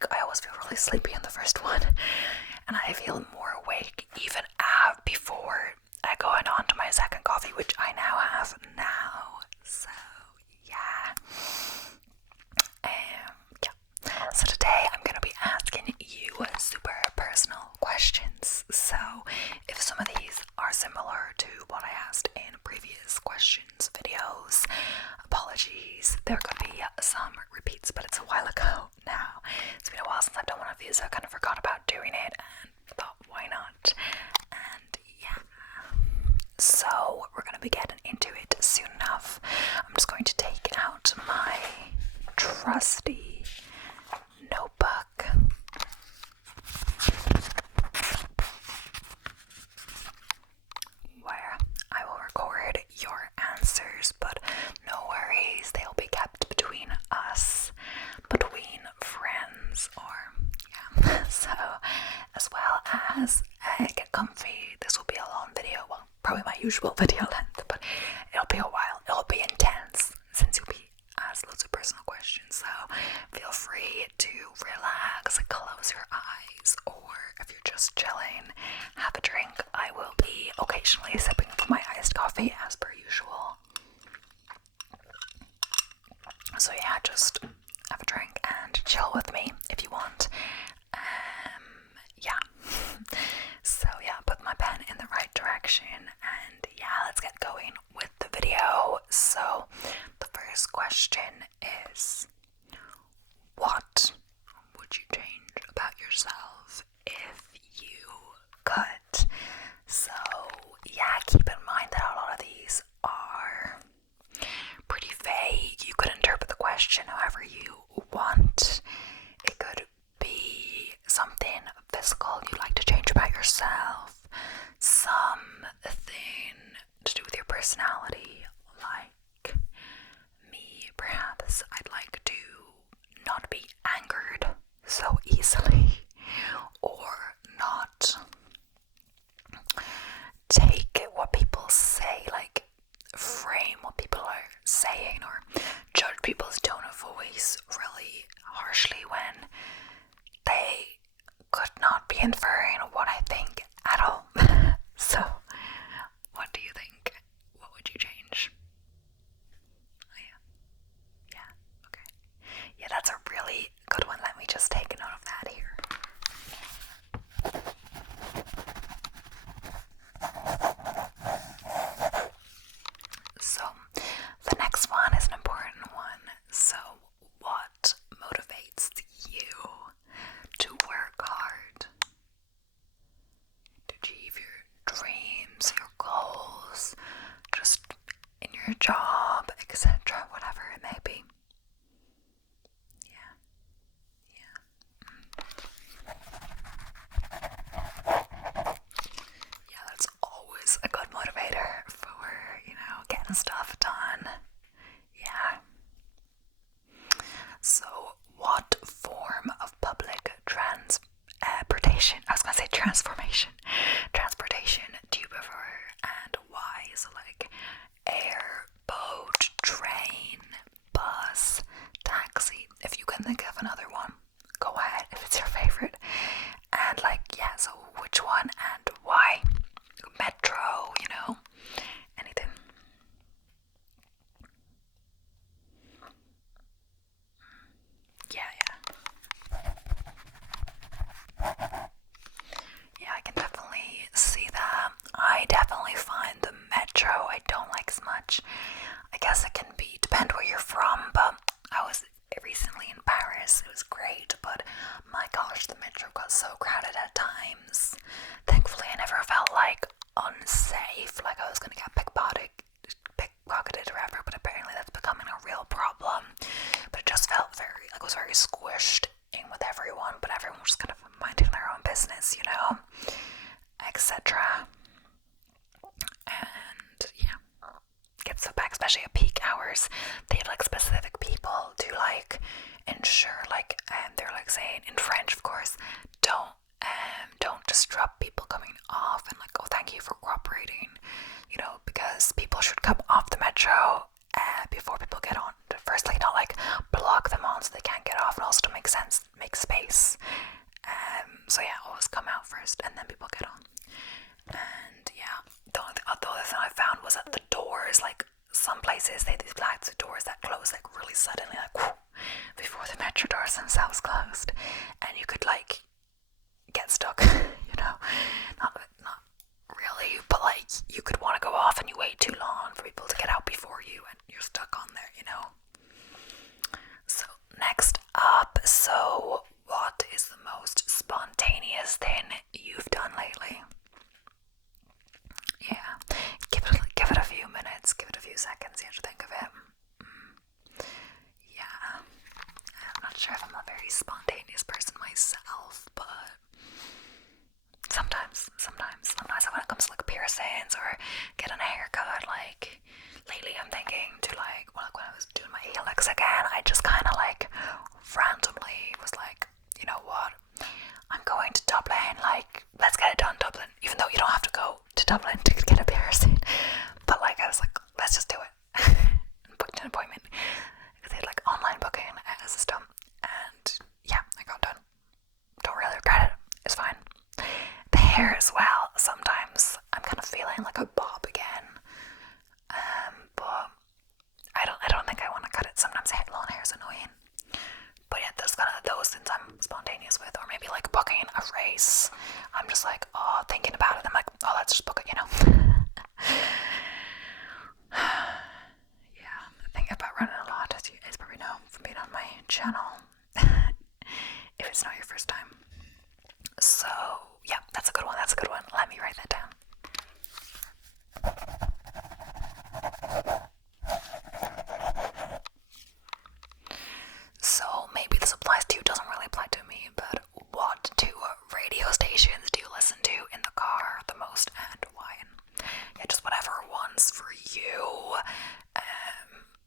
awake. I always feel really sleepy in the first one, and I feel more awake even before going on to my second coffee, which I now have now. So yeah. So today I'm going to be asking you super personal questions. So if some of these are similar to what I asked in previous questions videos, apologies. There could be some repeats, but it's a while ago now. It's been a while since I've done one of these, so I kind of forgot about doing it and thought, why not? And yeah. So we're going to be getting into it soon enough. I'm just going to take out my trusty notebook. Where I will record your answers, but no worries, they'll be kept between us, between friends, or yeah. So, as well as get comfy. This will be a long video, well, probably my usual video length, but it'll be a while. It'll be intense since you'll be asked loads of personal questions. So feel free to relax, close your eyes, or if you're just chilling, have a drink. I will be occasionally sipping from my iced coffee as per usual. So yeah, just have a drink and chill with me if you want. Yeah. So yeah, put my pen in the right direction, and yeah, let's get going with the video. So the first question is, what would you change about yourself if you could? So yeah, keep in mind that a lot of these are pretty vague. You could interpret the question however you want. It could be something physical you'd like to change about yourself, something to do with your personality, like me, perhaps I'd like to not be angered so easily, or not take what people say, like frame what people are saying, or judge people's tone of voice really harshly when they could not be inferring what I think at all. So, what do you think? What would you change? Oh, yeah, okay. Yeah, that's a really good one. Let me just take a note of that here. So, the next one is an important one. So, what motivates you to work hard, to achieve your dreams, your goals, just in your job, etc., whatever it may be? Yeah. Yeah, that's always a good motivator for, getting stuff done. Yeah. So, what form of public transportation, I was gonna say transportation do you prefer, and why? So like air, boat, train, bus, taxi. If you can think of another one, go ahead if it's your favorite. And like, yeah, so which one and why? Metro, anything. Yeah, I can definitely see that. I definitely find the metro I don't like as much. I guess it can depend where you're from, but I was recently in Paris. It was great, but my gosh, the metro got so crowded at times. Thankfully, I never felt like unsafe, like I was gonna get pickpocketed or whatever, but apparently that's becoming a real problem. But it just felt it was very squished in with everyone, but everyone was kind of minding their own business, etc. And yeah, gets so packed, especially at peak hours. They have like specific people to like ensure, like they're like saying in French, of course, don't disrupt people coming off, and like, oh, thank you for cooperating, because people should come off the metro before people get on. Firstly, not like block them on so they can't get off, and also to make space race. So yeah, always come out first and then people get on. And yeah, the other thing I found was that the doors, like some places, they have these black doors that close like really suddenly, like whoo, before the metro doors themselves closed, and you could like get stuck, you know, not really, but like you could want to go off and you wait too long for people to get out before you, and you're stuck on there, you know. So next up, so what is the most spontaneous thing you've done lately? Yeah, give it a few minutes, give it a few seconds, you have to think of it. Yeah, I'm not sure if I'm a very spontaneous person myself, but sometimes when it comes to like piercings or getting a haircut, like lately I'm thinking to like when I was doing my helix again, I just kind of like randomly was like, you know what, I'm going to Dublin, like let's get it done Dublin, even though you don't have to go to Dublin to get a piercing, but like I was like, let's just do it. Booked an appointment because they had like online booking system, and yeah, I got done. Don't really regret it, it's fine. The hair as well, sometimes I'm kind of feeling like a bob again, but I don't think I want to cut it. Sometimes long hair is annoying, but yeah, there's kind of those things I'm spontaneous with, or maybe like booking a race. I'm just like, oh, thinking about it, I'm like, oh, let's just book it, you know. Yeah, I think about running a lot, as you guys probably know from being on my channel, if it's not your first time. So yeah, that's a good one. Let me write that down. So maybe this applies to you, doesn't really apply to me, but what two radio stations do you listen to in the car the most, and why? Yeah, just whatever one's for you.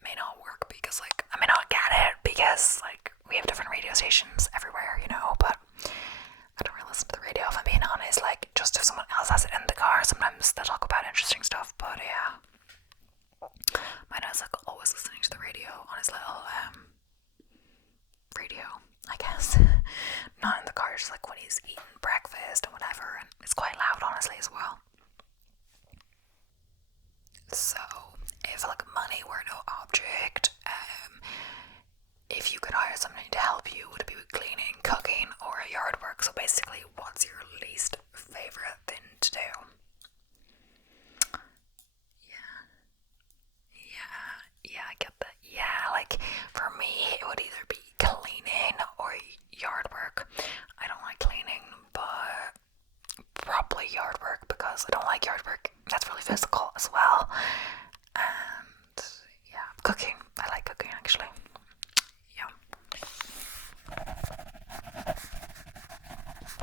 May not work because like I may not get it because like we have different radio stations everywhere, you know, but I don't really listen to the radio if I'm being honest. Like just if someone else has it in the car, sometimes they'll talk about interesting stuff, but yeah. My dad's like always listening to the radio on his little radio, I guess. Not in the car, just like when he's eating breakfast and whatever, and it's quite loud honestly as well. So if like money were no object, if you could hire somebody to help you, would it be with cleaning, cooking, or yard work? So basically, what's your least favorite thing to do? Yeah, I get that. Yeah, like for me, it would either be cleaning or yard work. I don't like cleaning, but probably yard work because I don't like yard work. That's really physical as well. And yeah, cooking. I like cooking actually. Yeah.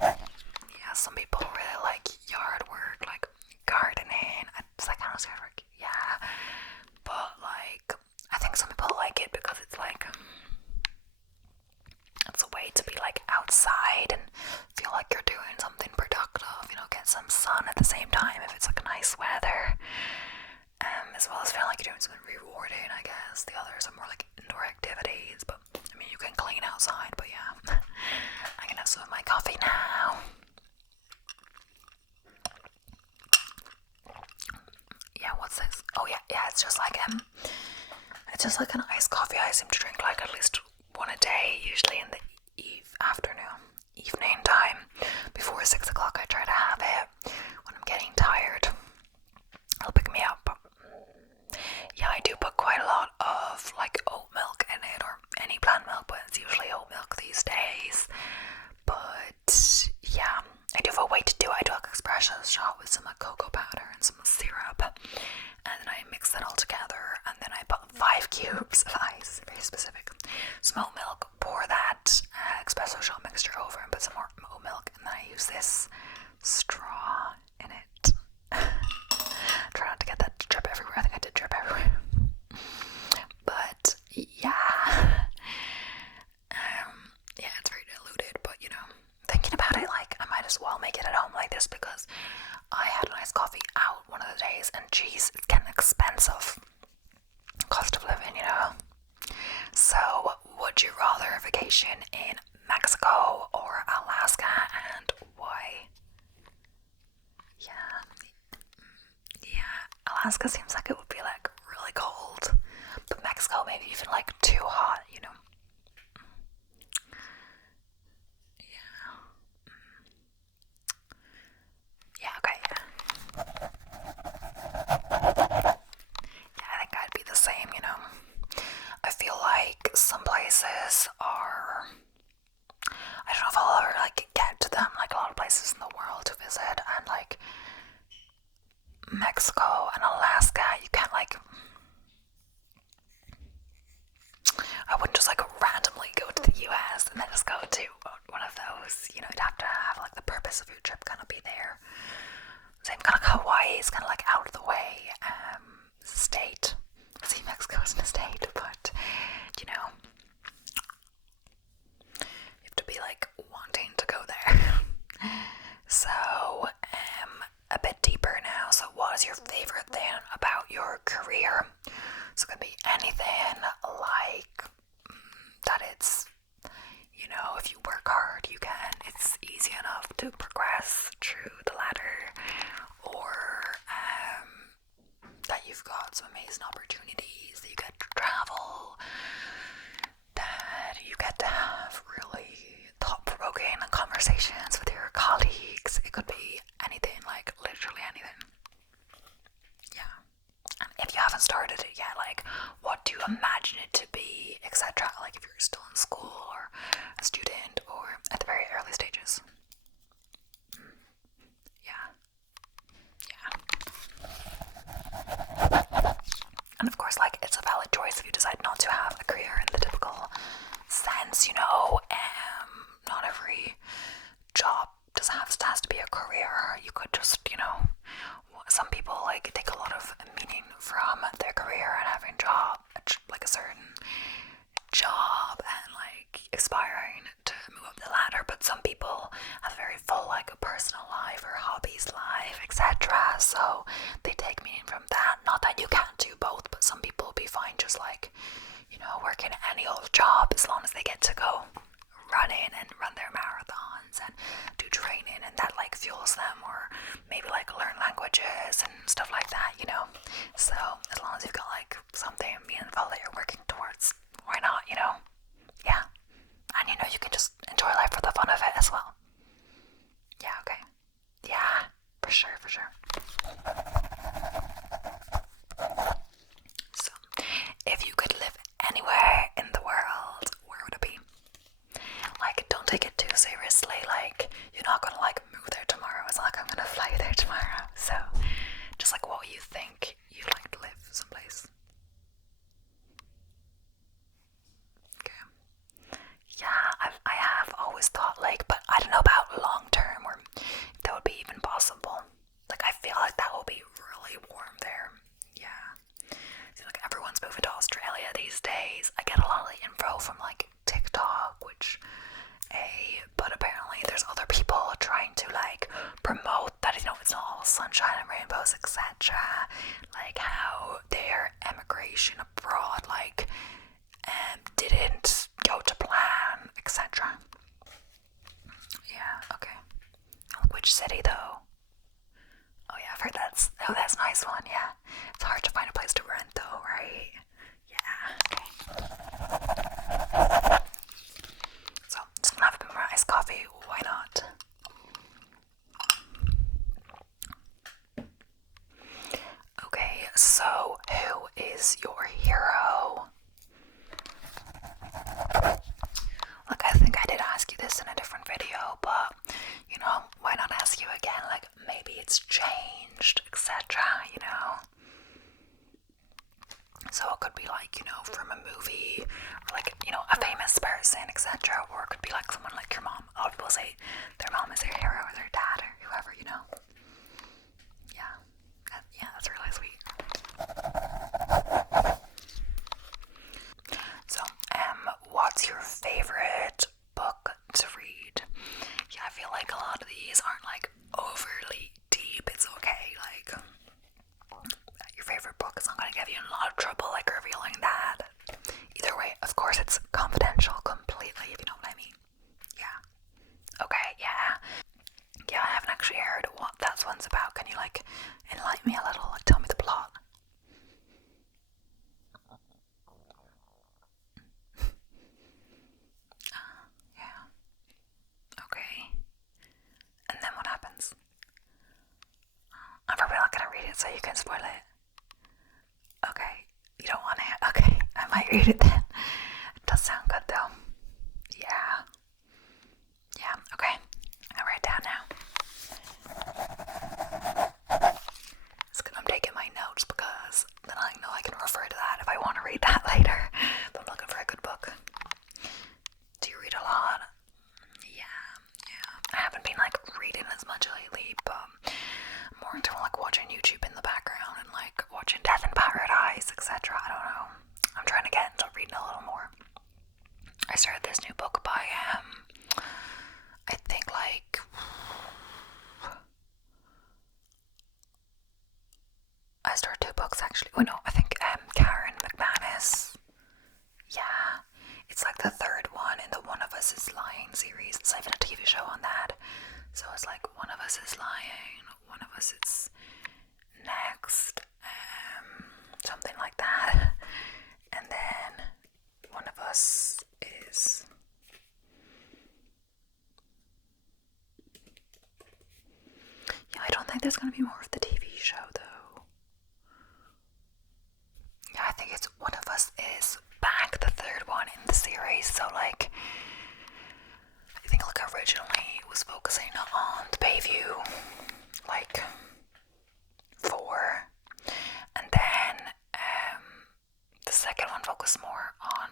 Yeah, some people really like yard work, like gardening. It's like kind of yard work. Yeah. But like, I think some people like it because it's like, it's a way to be like outside and feel like you're doing something productive, you know, get some sun at the same time if it's like nice weather, as well as feeling like you're doing something rewarding, I guess. The others are more like indoor activities, but I mean, you can clean outside, but yeah. I can have some of my coffee now. Yeah, what's this? Oh yeah, it's just like an iced coffee I seem to drink like at least one a day, usually in the evening time. Before 6 o'clock I try to have it when I'm getting tired. It'll pick me up. Yeah, I do put quite a lot of like oat milk in it, or any plant milk, but it's usually oat milk these days. But yeah, I do have a way to do it. I do like espresso shot with some like cocoa powder and some syrup, and then I mix that all together, and then I put 5 cubes of ice, very specific, some oat milk, pour that espresso shot mixture over and put some more oat milk, and then I use this straw in it. Try not to get that to drip everywhere. I think I did drip everywhere. But yeah. Yeah, it's very diluted, but you know, thinking about it, like I might as well make it at home like this because I had a nice coffee out one of the days, and geez, it's getting expensive. Cost of living, you know. So, would you rather a vacation in Mexico or Alaska, and why? Yeah, yeah. Alaska seems like it would be like really cold, but Mexico maybe even like too hot, you know? Yeah. Yeah, okay. Yeah, I think I'd be the same, you know? I feel like some places are, I don't know if I'll ever like get to them, like a lot of places in the world to visit, and like Mexico and Alaska, you can't like, I wouldn't just like randomly go to the US and then just go to one of those, you know, you'd have to have like the purpose of your trip kind of be there. Same kind of Hawaii is kind of like out of the way state. See, Mexico isn't a state, but you know, you have to be like wanting to go there. So, a bit deeper now. So, what is your favorite thing about your career? So, it could be anything like that it's, you know, if you work hard, you can, it's easy enough to progress through the ladder, or that you've got some amazing opportunities, that you get to travel, that you get to have really thought-provoking conversations with your colleagues. It could be anything, like literally anything. Yeah. And if you haven't started it yet, like what do you imagine it to be, etc. Like if you're still in school or a student or at the very early stages. Yeah. Yeah. And of course, like, it's a valid choice if you decide not to have a career in the typical sense, you know. Not every job has to be a career. You could just, you know, some people like take a lot of meaning from their career and having like a certain job and like aspiring to move up the ladder, but some people have a very full like a personal life or hobbies life, etc. So they take meaning from that. Not that you can't do both, but some people will be fine just like, you know, working any old job as long as they get to go running and run their marathons and do training, and that like fuels them, or maybe like learn languages and stuff like that, you know. So as long as you've got like something meaningful that you're working towards, why not, you know? Yeah. And you know, you can just enjoy life for the fun of it as well. Yeah, okay. Yeah, for sure, for sure. So, if you could live anywhere in the world, where would it be? Like, don't take it too seriously. Like, you're not gonna like move there tomorrow. It's not like I'm gonna fly there tomorrow. So, just like what you think you'd like to live someplace. Okay. Yeah, I have always thought like, but I don't know about long term or if that would be even possible. Like, I feel like that will be really warm there. Yeah. See, like everyone's moving to Australia these days. I get a lot of info from like TikTok, which but apparently there's other people trying to like promote that, you know, it's not all sunshine and rainbows, etc. Like how their emigration abroad like didn't go to plan, etc. Yeah, okay. Which city though? Oh yeah, I've heard that's a nice one, yeah. It's hard to find a place to rent though, right? Yeah, okay. So, just gonna have a bit more iced coffee, why not? Okay, so who is your hero? Like, I think I did ask you this in a different video, but, you know, why not ask you again? Like, maybe it's changed, etc., you know? So it could be like, you know, from a movie, or like, you know, a famous person, etc., or it could be like someone like your mom. A lot of people say their mom is their hero, or their dad, or whoever, you know? Yeah. Yeah, that's really sweet. So, what's your favorite book to read? Yeah, I feel like a lot of these aren't like overly deep. It's okay, like your favorite book is not gonna give you in a lot of trouble, like revealing that. Either way, of course, it's confidential completely, if you know what I mean. so you can spoil it. Okay, you don't want it? Okay, I might read it then. It does sound good though. Yeah. Yeah, okay. I'll write it down now. It's good I'm taking my notes because then I know I can refer to that if I want to read that later. If I'm looking for a good book. Do you read a lot? Yeah. I haven't been like reading as much lately, but I'm more into like watching YouTube in the background and like watching Death in Paradise, etc. I don't know. I'm trying to get into reading a little more. I started this new book by I think like I started 2 books actually. Oh no, I think Karen McManus. Yeah, it's like the 3rd one in the One of Us is Lying series. It's even a TV show on that. So it's like One of Us is Lying, One of Us is Next, something like that. And then One of Us is yeah, I don't think there's gonna be more of the TV show though. Yeah, I think it's One of Us is Back, the 3rd one in the series. So like I think like originally it was focusing on the Bayview like 4, and then the 2nd one focused more on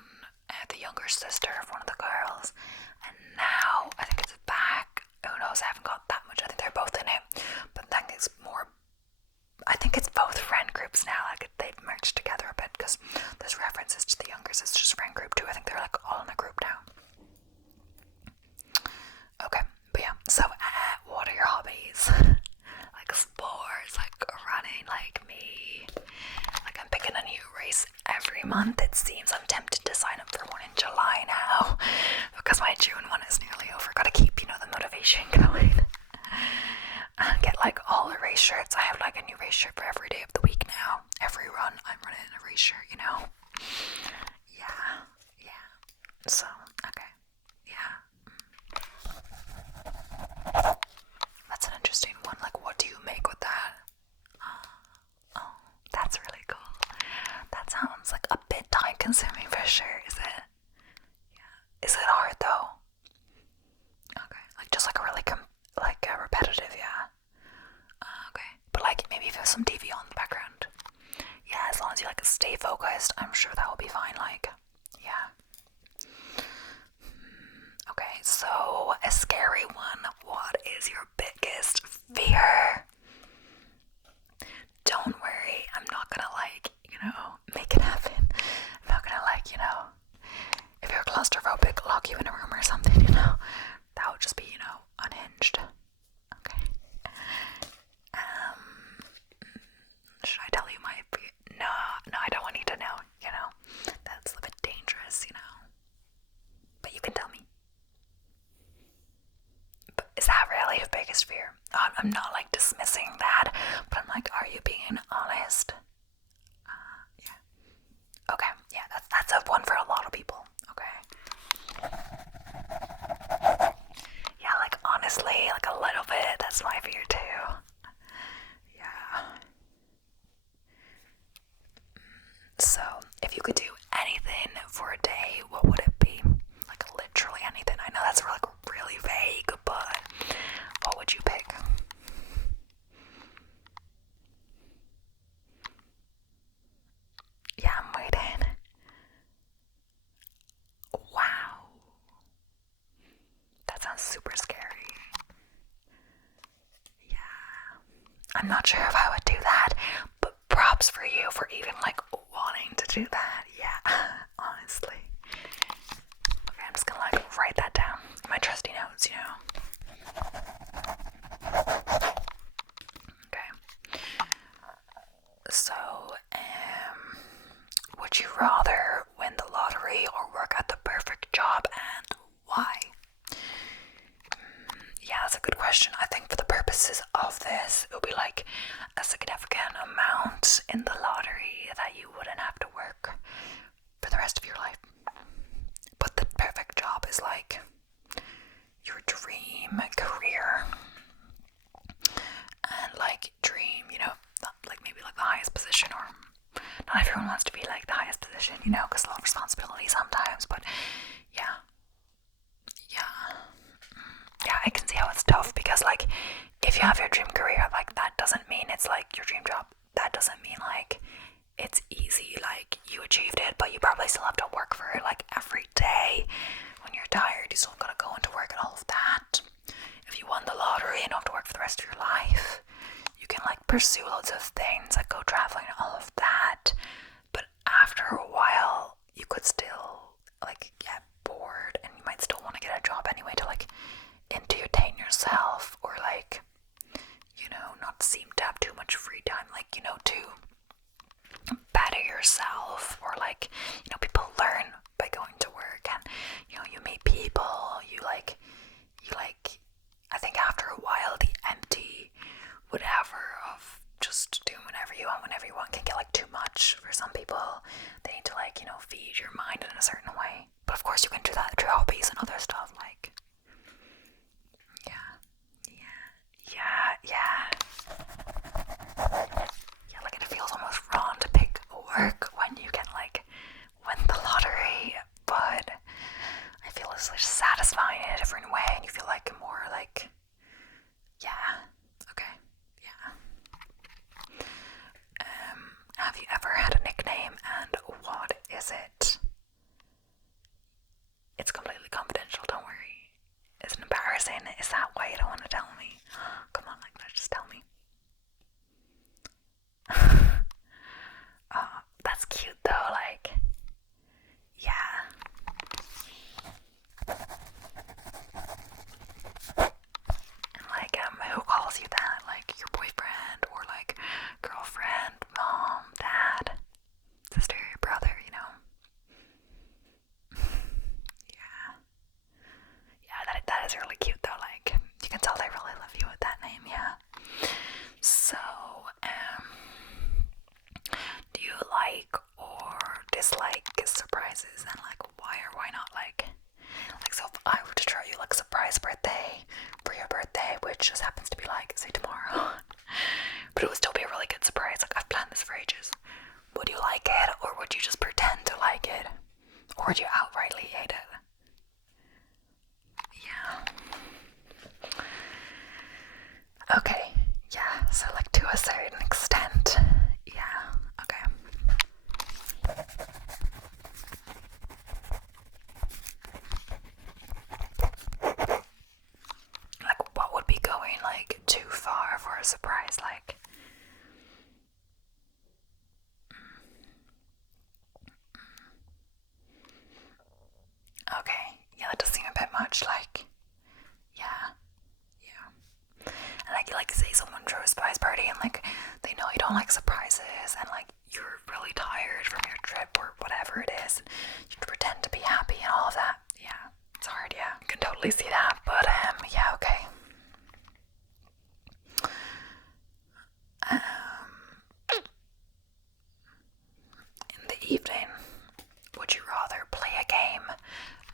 the younger sister of one of the girls, and now I think it's Back. Who knows, I haven't got that much. I think they're both in it, but then it's more, I think it's both friend groups now. Like they've merged together a bit because there's references to the younger sister's friend group too. I think they're like all in a group now. Okay, but yeah, so what are your hobbies? Like sports, like running, like me. Like I'm picking a new race every month. It seems I'm tempted to sign up for one in July now because my June one is nearly over. Gotta keep, the motivation going. And get like all the race shirts. I have like a new race shirt for every day of the week now. Every run, I'm running in a race shirt, Yeah. So, okay. Yeah. That's an interesting one. Like, what do you make with that? Oh, that's really cool. That sounds like a bit time consuming for sure, is it? Yeah. Is it hard though? Okay. Like, just like a really repetitive, yeah. Okay. But like, maybe if there's some TV on in the background. Yeah, as long as you like stay focused, I'm sure that will be fine. Like, yeah. Okay, so a scary one. What is your biggest fear? Don't worry, I'm not gonna make it happen. I'm not gonna if you're claustrophobic, lock you in a room or something, that would just be, unhinged. Okay. Should I tell you my fear? No, I don't want you to know, that's a bit dangerous, but you can tell me. But is that really your biggest fear? I'm not like dismissing that, but I'm like, are you being honest? Yeah. Okay. Yeah, that's a one for a lot of people. Okay. Yeah, like honestly, like a little bit. That's my fear too. Yeah. So, if you could do anything for a day, what would it be? Like literally anything. I know that's like really vague, but what would you pick? Yeah, I'm waiting. Wow. That sounds super scary. Yeah. I'm not sure if I would do that, but props for you for even like wanting to do that. Yeah, honestly. Okay, I'm just gonna like write that down in my trusty notes, Okay. So, would you rather win the lottery or work at the perfect job, and why? Yeah, that's a good question. I think for the purposes of this, it would be like a significant amount in the lottery that you wouldn't have to work for the rest of your life. But the perfect job is like your dream career and like dream, not like position, or not everyone wants to be like the highest position, you know, because a lot of responsibility sometimes. But yeah, yeah, I can see how it's tough, because like if you have your dream career, like that doesn't mean it's like your dream job. That doesn't mean like it's easy, like you achieved it, but you probably still have to work for it like every day. When you're tired, you still gotta go into work and all of that. If you won the lottery and don't have to work for the rest of your life, you can like pursue loads of things, like go traveling and all of that. But after a while, you could still like get bored, and you might still want to get a job anyway to like entertain yourself, or like, you know, not seem to have too much free time, like, you know, to better yourself, or like, you know, people learn by going to work, and you know, you meet people, you like I think after a while the empty whatever of just doing whatever you want can get like too much for some people. They need to like, you know, feed your mind in a certain way. But of course you can do that through hobbies and other stuff, like yeah, like it feels almost wrong to pick work when you can like win the lottery, but I feel it's like satisfying in a different way, and you feel like more like, yeah, okay, yeah. Have you ever had a nickname, and what is it? It's completely confidential, don't worry. Is it embarrassing? Is that why you don't want to tell me? Come on, like, just tell me. Oh, that's cute though, like, yeah. And like, who calls you that? Like your boyfriend, or like girlfriend, mom, dad, sister, brother, you know? Yeah, that is really cute though, like, you can tell they really love you with that name, yeah. So, do you like or dislike surprises, and like why or why not? Like so if I were to try you like surprise birthday for your birthday, which just happens to be like, say, tomorrow, but it would still be a really good surprise, like I've planned this for ages, would you like it, or would you just pretend to like it, or would you outrightly hate it? Yeah. Okay, yeah, so like to a certain extent, yeah, okay. Like, what would be going like too far for a surprise? Like, okay, yeah, that does seem a bit much. Like, yeah, yeah. And like say someone throws a surprise party, and like they know you don't like surprises, and like you're really tired from your trip or whatever it is, you pretend to be happy and all of that. Yeah, it's hard. Yeah, I can totally see that. But yeah, okay. In the evening, would you rather play a game,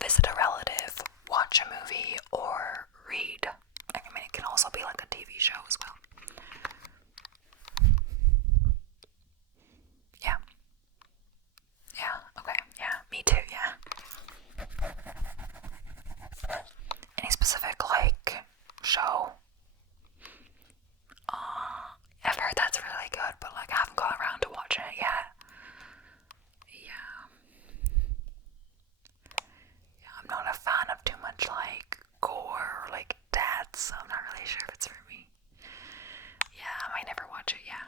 visit a relative, watch a movie, or read? I mean, it can also be like a TV show as well. Yeah. Yeah, okay. Yeah, me too, yeah. Any specific, like, show? I've heard that's really good, but like I haven't got around to watching it yet. Yeah. Yeah, I'm not a fan of too much like gore or like death, so I'm not really sure if it's for me. Yeah, I might never watch it, yeah.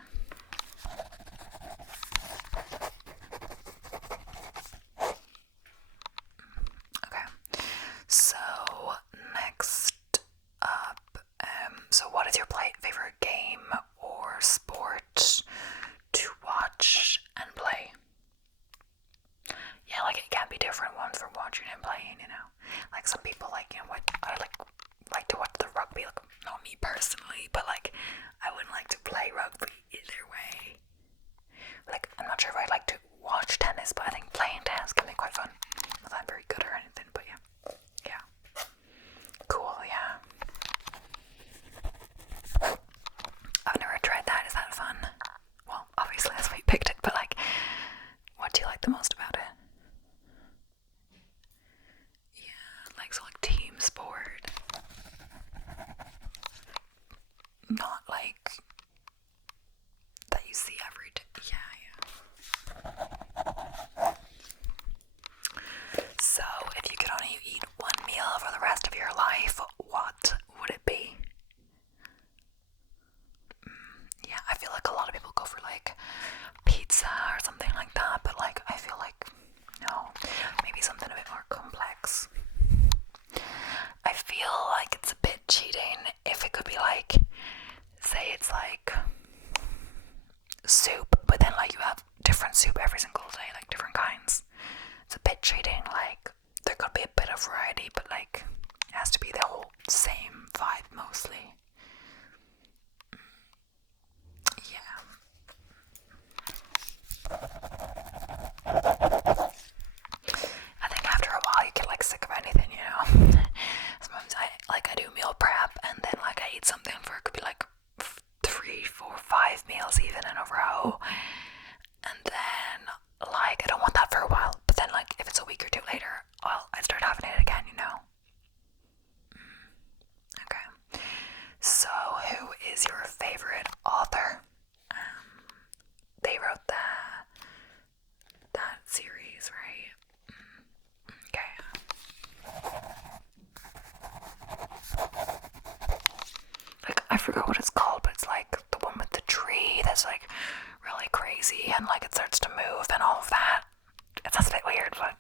Okay. So next up, so what is your favorite game or sport to watch and play? Yeah, like it can be different ones for watching and playing, you know. Like some people like, you know, what I like to watch the rugby, like not me personally, but like I wouldn't like to play rugby either way. Like I'm not sure if I'd like to watch tennis, but I think playing tennis can be quite fun. I'm not very good or anything, but yeah. Yeah. Cool, yeah. I've never tried that. Is that fun? Well, obviously that's what you soup, but then like you have different soup every single day, like different kinds. It's a bit cheating. Like there could be a bit of variety, but like it has to be the whole same vibe mostly. Yeah. I think after a while you get like sick of anything, you know. Sometimes I do meal prep and then like I eat something for it could be like 3, 4, 5 meals even in a row, and then like I don't want that for a while. But then like if it's a week or two later, I start having it again, you know. Okay. So who is your favorite author? They wrote that series, right? Okay. Like I forgot what it's called, but it's like the one with the tree that's like really crazy and like it starts to move and all of that. It sounds a bit weird, but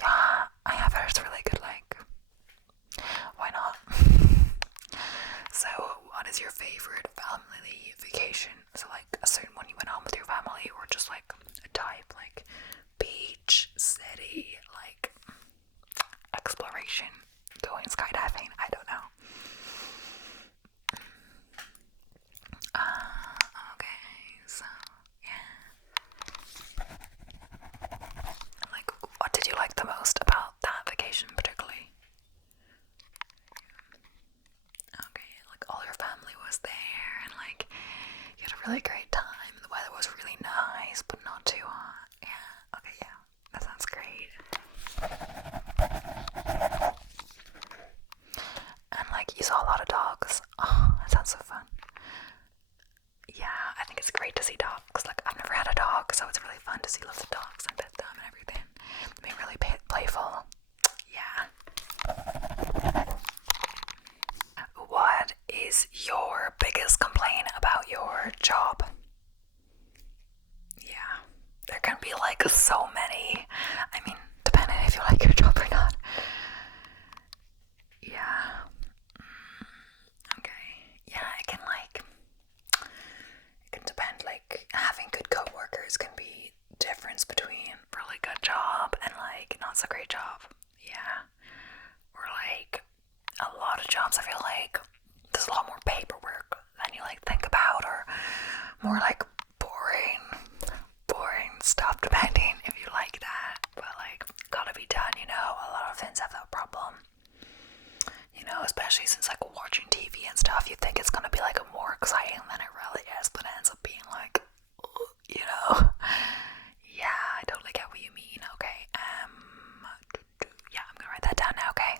yeah, I have heard it's really good. Like, why not? So, what is your favorite family vacation? So, like a certain one you went home with your family, or just like a type, like beach, city, like exploration, going skydiving. I don't know. Okay, so yeah. Like, what did you like the most about that vacation, particularly? Okay, like all your family was there, and like you had a really great time. The weather was really nice, but not too hot. Yeah. Okay, yeah, that sounds great. And like you saw a lot of dogs. Oh, that sounds so fun. Yeah, I think it's great to see dogs. Like I've never had a dog, so it's really fun to see lots of dogs and pet them and everything. Be really playful. Yeah. What is your biggest complaint about your job? Yeah, there can be like so many. I mean, depending if you like your job or not. Yeah. Okay. Yeah, it can depend. Like having good coworkers can be difference between really good job and like not so great job. Yeah. Or like a lot of jobs I feel like there's a lot more paperwork than you like think about, or more like boring stuff depending if you like that. But like gotta be done, you know. A lot of things have that problem. You know, especially since like watching TV and stuff, you think it's gonna be like more exciting than it really is, but it ends up being like, you know. Yeah, I totally get what you mean. Okay. Yeah, I'm gonna write that down now. Okay.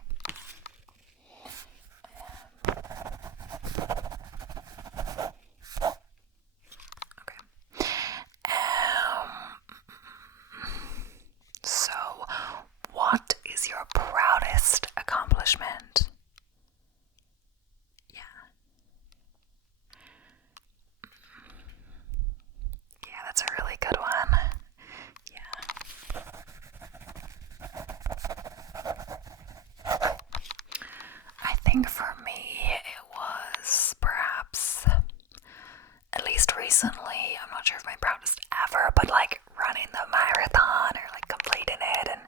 Okay. So, what is your proudest accomplishment? Yeah. Yeah, that's a really good one. Yeah. I think for me it was perhaps, at least recently, I'm not sure if my proudest ever, but like running the marathon or like completing it, and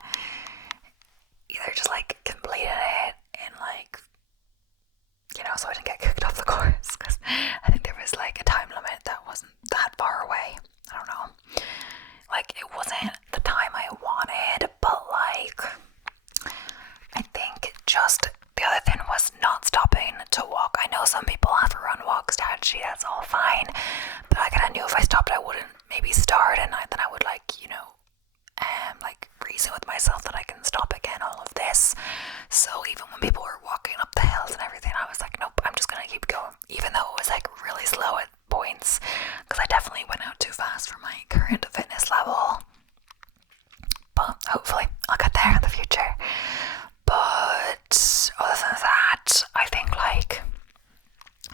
either just like completing it and like, you know, so I didn't get kicked off the course, because I think there was like a time limit that wasn't that far away. I don't know. Like it wasn't the time I wanted, but like I think just the other thing was not stopping to walk. I know some people have a run walk strategy, that's all fine, but I kind of knew if I stopped I wouldn't maybe start, and then I would like, you know, like reason with myself that I can stop again, all of this. So even when people were walking up the hills and everything, I was like, nope, I'm just gonna keep going, even though it was like really slow at points, because I definitely went out too fast for my current fitness level. But hopefully I'll get there in the future. But other than that, I think like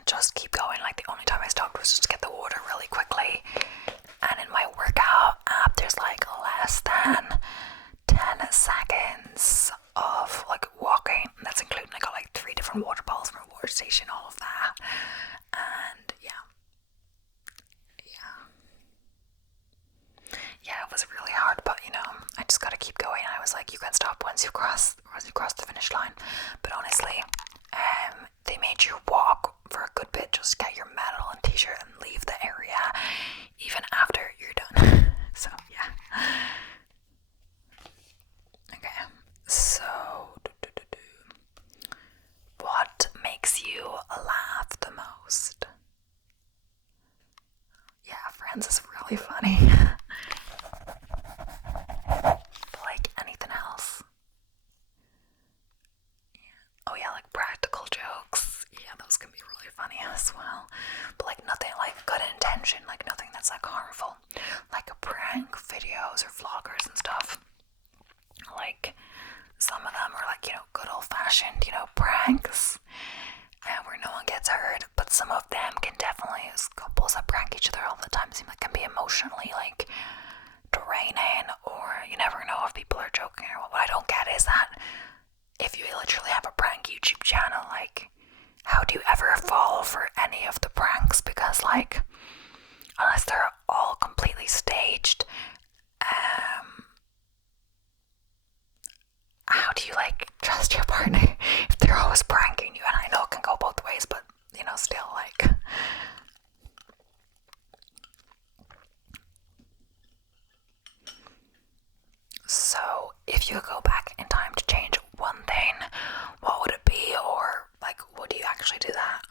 just keep going. Like the only time I stopped was just to get the water really quickly. And in my workout app, there's like less than 10 seconds of like walking. That's including I got like 3 different water bottles from a water station, all of that. And yeah. makes you laugh the most? Yeah, Friends is really funny. But like anything else? Oh yeah, like practical jokes. Yeah, those can be really funny as well. But like nothing like good intention, like nothing that's like harmful. Like prank videos or vloggers and stuff. Like some of them are like, good old fashioned, pranks. Where no one gets hurt, but some of them can definitely, as couples that prank each other all the time, seem like can be emotionally like draining, or you never know if people are joking or what I don't get is that if you literally have a prank YouTube channel, like, how do you ever fall for any of the pranks? Because, like, unless they're all completely staged, how do you, like, trust your partner if they're always pranking you? And I know it can go both ways, but, still, like... So, if you go back in time to change one thing, what would it be? Or, like, would you actually do that?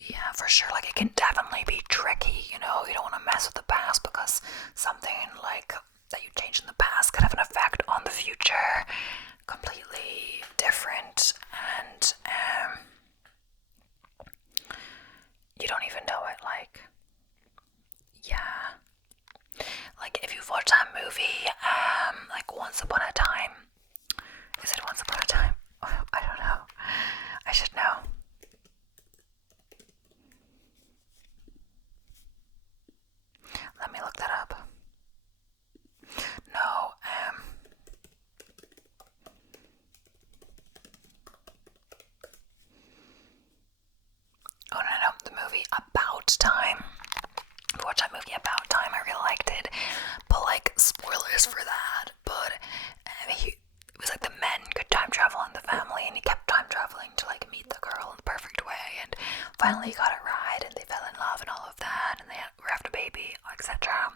Yeah, for sure. Like, it can definitely be tricky, you don't want to mess with the past because something, like, that you changed in the past could have an effect on the future. Completely different, and, you don't even know it, like, yeah. Like, if you've watched that movie, like Once Upon a Time, is it Once Upon a Time? I don't know. I should know. Let me look that up. No, oh no, the movie About Time. I watched that movie About Time, I really liked it. But like, spoilers for that, but it was like the men could time travel in the family, and he kept time traveling to like meet the girl in the perfect way, and finally he got it right, and they fell in love and all of that, and they were having a baby, etc.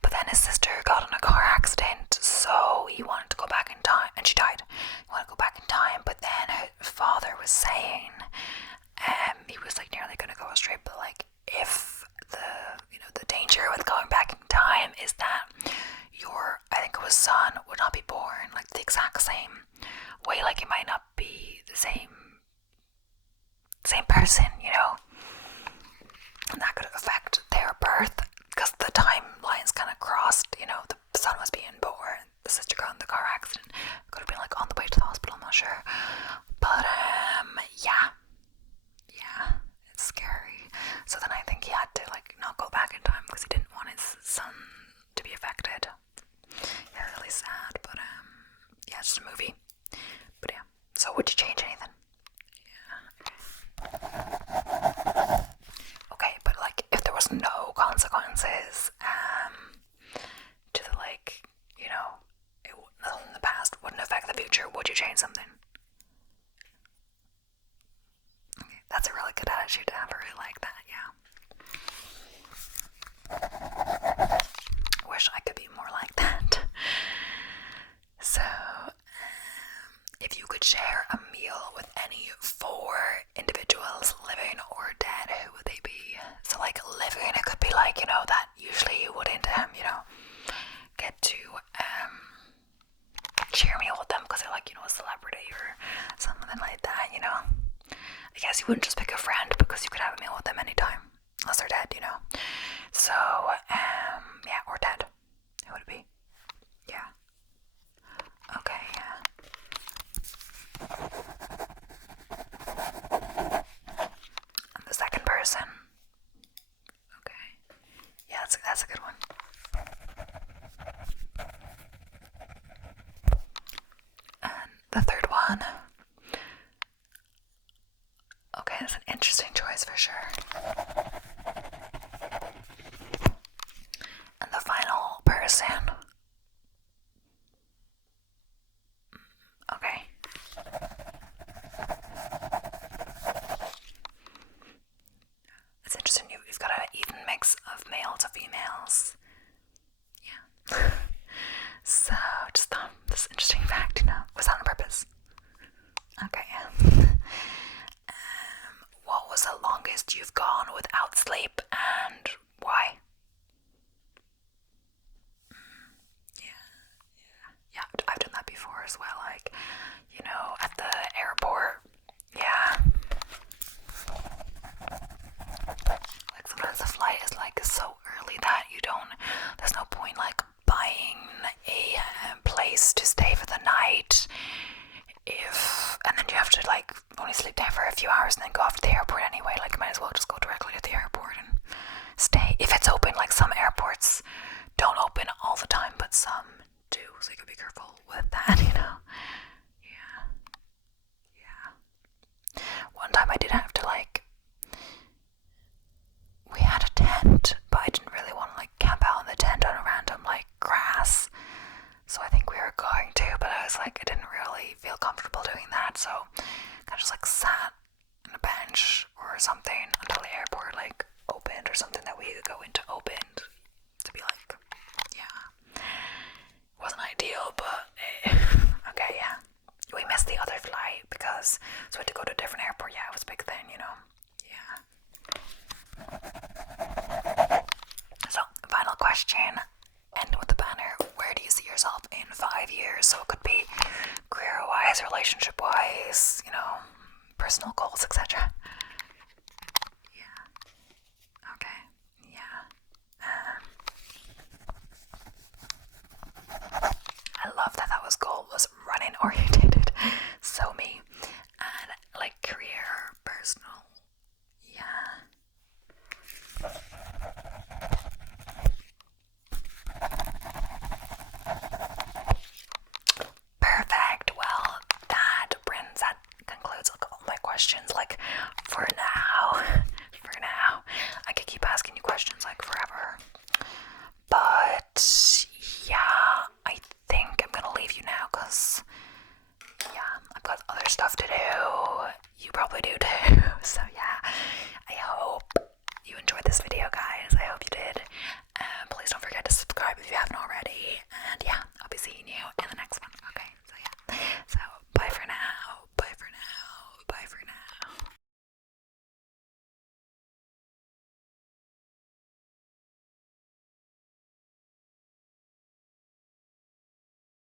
But then his sister got in a car accident, so he wanted to go back in time, and she died. He wanted to go back in time, but then her father was saying, he was like nearly gonna go astray, but like, if the danger with going back in time is that your, I think it was son, would not be born like the exact same way, like it might not be the same person, and that could affect their birth because the timelines kind of crossed. The son was being born, the sister got in the car accident, could have been like on the way to the hospital, I'm not sure, but yeah, it's scary. So then I think he had to like not go back in time because he didn't want his son to be affected. Yeah, really sad, but yeah, it's just a movie. But yeah, so would you change anything? Yeah. Okay, but like if there was no consequences to the like, nothing in the past wouldn't affect the future, would you change something? Okay, that's a really good attitude to have. I really like that, yeah. Wish I could be more like that. So, if you could share a meal with any 4 individuals, living or dead, who would they be? So, like, living, it could be like, that usually you wouldn't, get to, share a meal with them because they're like, a celebrity or something like that, I guess you wouldn't just pick a friend because you could have a meal with them anytime, unless they're dead, So, yeah, or dead. Who would it be? Yeah. Okay, yeah. And the second person. Okay. Yeah, that's a good one. And the third one. Okay, that's an interesting choice for sure. And the final person. Okay. It's interesting. You've got an even mix of male to females. Yeah. So, just thought this interesting fact, was that on purpose? to like only sleep there for a few hours and then go off to the airport anyway. Like, I might as well just go directly to the airport and stay if it's open. Like, some airports don't open all the time, but some do, so you gotta be careful with that, you know. Yeah. One time I did have to like, we had a tent, but I didn't really want to like camp out in the tent on a random like grass. So I think we were going to, but I was like, I didn't really feel comfortable doing that, so kind of just like sat on a bench or something until the airport like opened, or something that we could go into opened, to be like, yeah. Wasn't ideal, but okay, yeah. We missed the other flight because so we had to go to a different airport. Yeah, it was a big thing, you know. Yeah. So, final question. End with the banner. Where do you see yourself in 5 years? So it could be career-wise, relationship-wise, you know, personal goals, etc. Yeah. Okay. Yeah. I love that was goal was running orientated. So me. And like career, personal. Yeah. Perfect. Well, that concludes all my questions. Like, for now, I could keep asking you questions like forever. But yeah, I think I'm gonna leave you now because yeah, I've got other stuff to do. You probably do too. So yeah, I hope you enjoyed this video, guys. I hope you did. Please don't forget to subscribe if you haven't already. And yeah, I'll be seeing you in the next one.